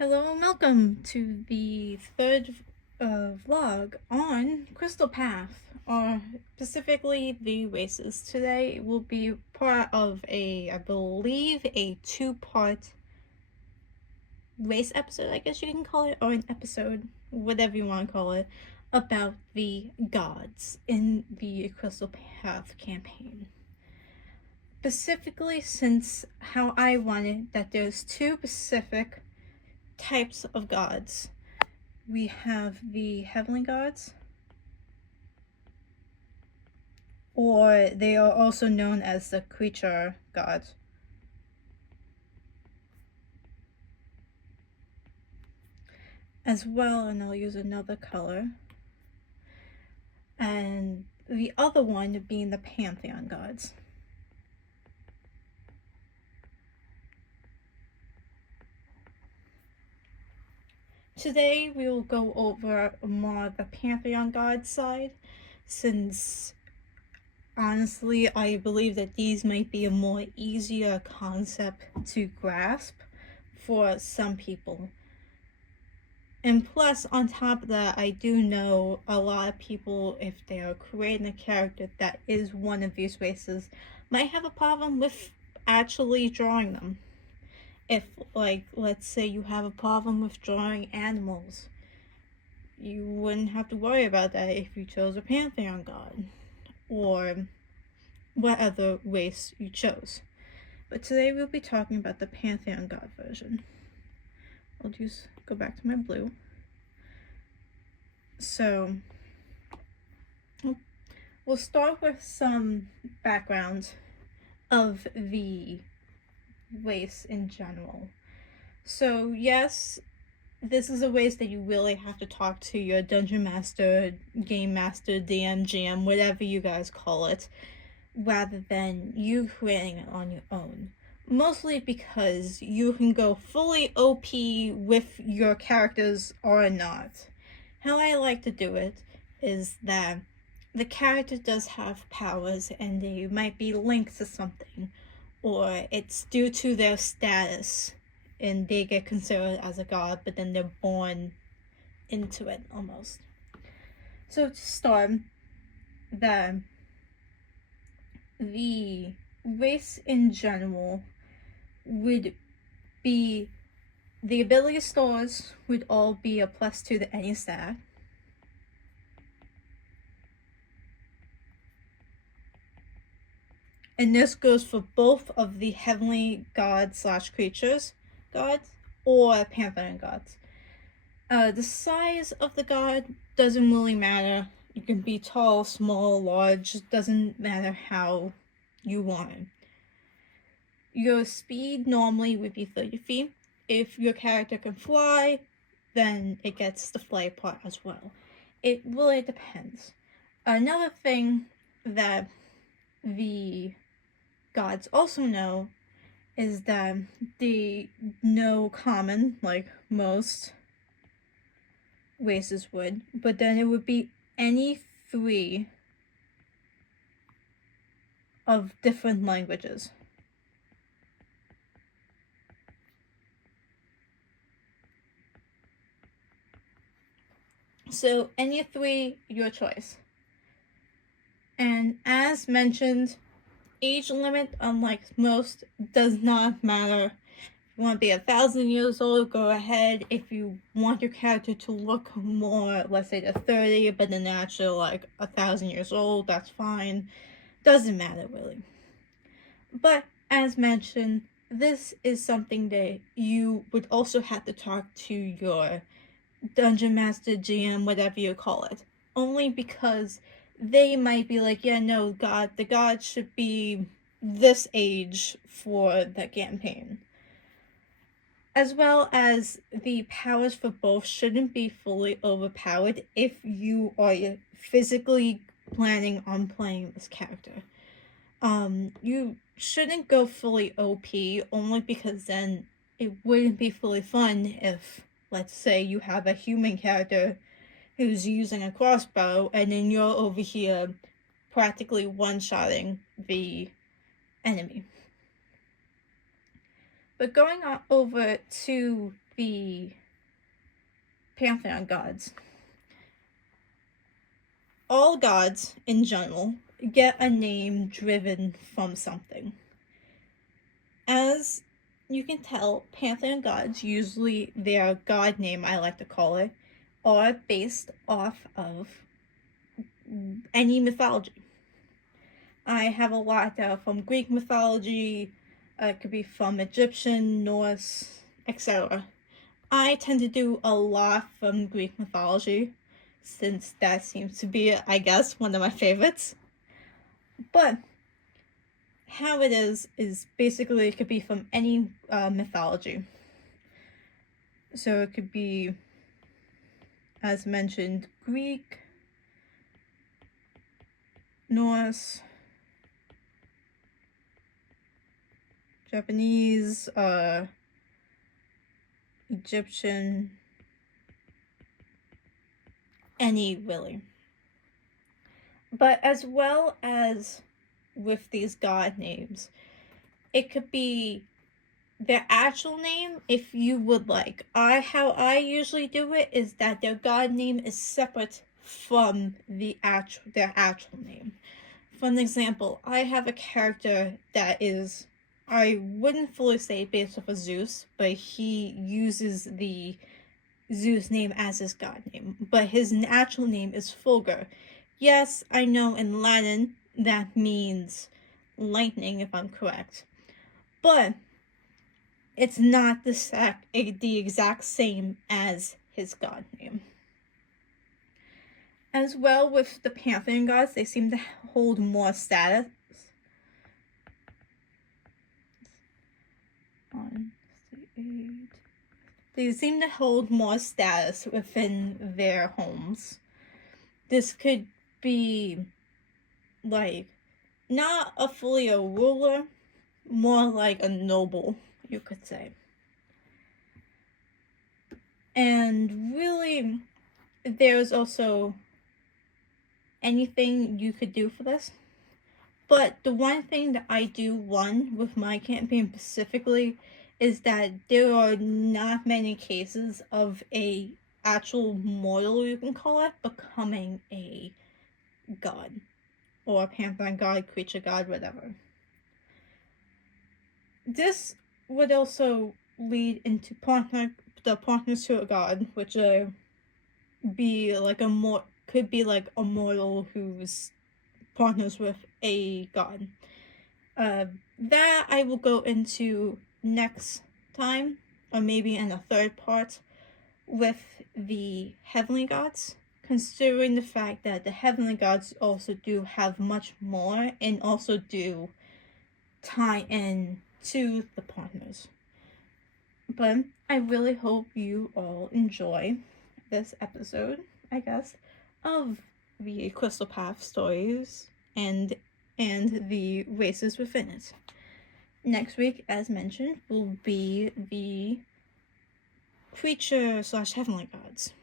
Hello and welcome to the third vlog on Crystal Path, or specifically the races. Today will be part of I believe, a two-part race episode, I guess you can call it, or an episode, whatever you want to call it, about the gods in the Crystal Path campaign. Specifically, since how I wanted that there's two specific types of gods. We have the heavenly gods, or they are also known as the creature gods. As well, and I'll use another color. And the other one being the Pantheon gods. Today we will go over more the Pantheon God side, since honestly I believe that these might be a more easier concept to grasp for some people. And plus, on top of that, I do know a lot of people, if they are creating a character that is one of these races, might have a problem with actually drawing them. If, like, let's say you have a problem with drawing animals, you wouldn't have to worry about that if you chose a Pantheon god, or what other race you chose. But today we'll be talking about the Pantheon god version. I'll just go back to my blue. So, we'll start with some background of the race in general. So yes, this is a race that you really have to talk to your dungeon master, game master, DM, GM, whatever you guys call it, rather than you creating it on your own. Mostly because you can go fully OP with your characters or not. How I like to do it is that the character does have powers and they might be linked to something, or it's due to their status and they get considered as a god, but then they're born into it almost. So to start, the race in general would be, the ability stores would all be a +2 to any stat. And this goes for both of the heavenly gods / creatures gods or Pantheon gods. The size of the god doesn't really matter. You can be tall, small, large, doesn't matter how you want it. Your speed normally would be 30 feet. If your character can fly, then it gets the flight part as well. It really depends. Another thing that the gods also know is that they know common, like most races would, but then it would be any 3 of different languages. So any 3, your choice. And as mentioned, age limit, unlike most, does not matter. If you want to be 1,000 years old, go ahead. If you want your character to look more, let's say to 30, but then actually like 1,000 years old, that's fine. Doesn't matter really. But as mentioned, this is something that you would also have to talk to your dungeon master, GM, whatever you call it. Only because they might be like, yeah, no, the god should be this age for the campaign. As well as the powers for both shouldn't be fully overpowered if you are physically planning on playing this character. You shouldn't go fully OP, only because then it wouldn't be fully fun if, let's say, you have a human character who's using a crossbow and then you're over here practically one-shotting the enemy. But going on over to the Pantheon gods. All gods, in general, get a name driven from something. As you can tell, Pantheon gods, usually their god name, I like to call it, are based off of any mythology. I have a lot that are from Greek mythology, it could be from Egyptian, Norse, etc. I tend to do a lot from Greek mythology, since that seems to be, I guess, one of my favorites. But how it is basically it could be from any mythology. So it could be, as mentioned, Greek, Norse, Japanese, Egyptian, any really. But as well as with these god names, it could be their actual name if you would like. How I usually do it is that their god name is separate from their actual name. For an example, I have a character that is, I wouldn't fully say based off of Zeus, but he uses the Zeus name as his god name, but his actual name is Fulgur. Yes, I know in Latin that means lightning, if I'm correct, but it's not the exact same as his god name. As well with the Pantheon gods, they seem to hold more status. They seem to hold more status within their homes. This could be like not a fully a ruler, more like a noble, you could say. And really, there's also anything you could do for this. But the one thing that I do run with my campaign specifically is that there are not many cases of a actual mortal, you can call it, becoming a god. Or a Pantheon god, creature god, whatever. This would also lead into the partners to a god, which be like could be like a mortal who's partners with a god. That I will go into next time, or maybe in a third part, with the heavenly gods, considering the fact that the heavenly gods also do have much more and also do tie in to the partners. But I really hope you all enjoy this episode, I guess, of the Crystal Path stories and the races within it. Next week, as mentioned, will be the creature / heavenly gods.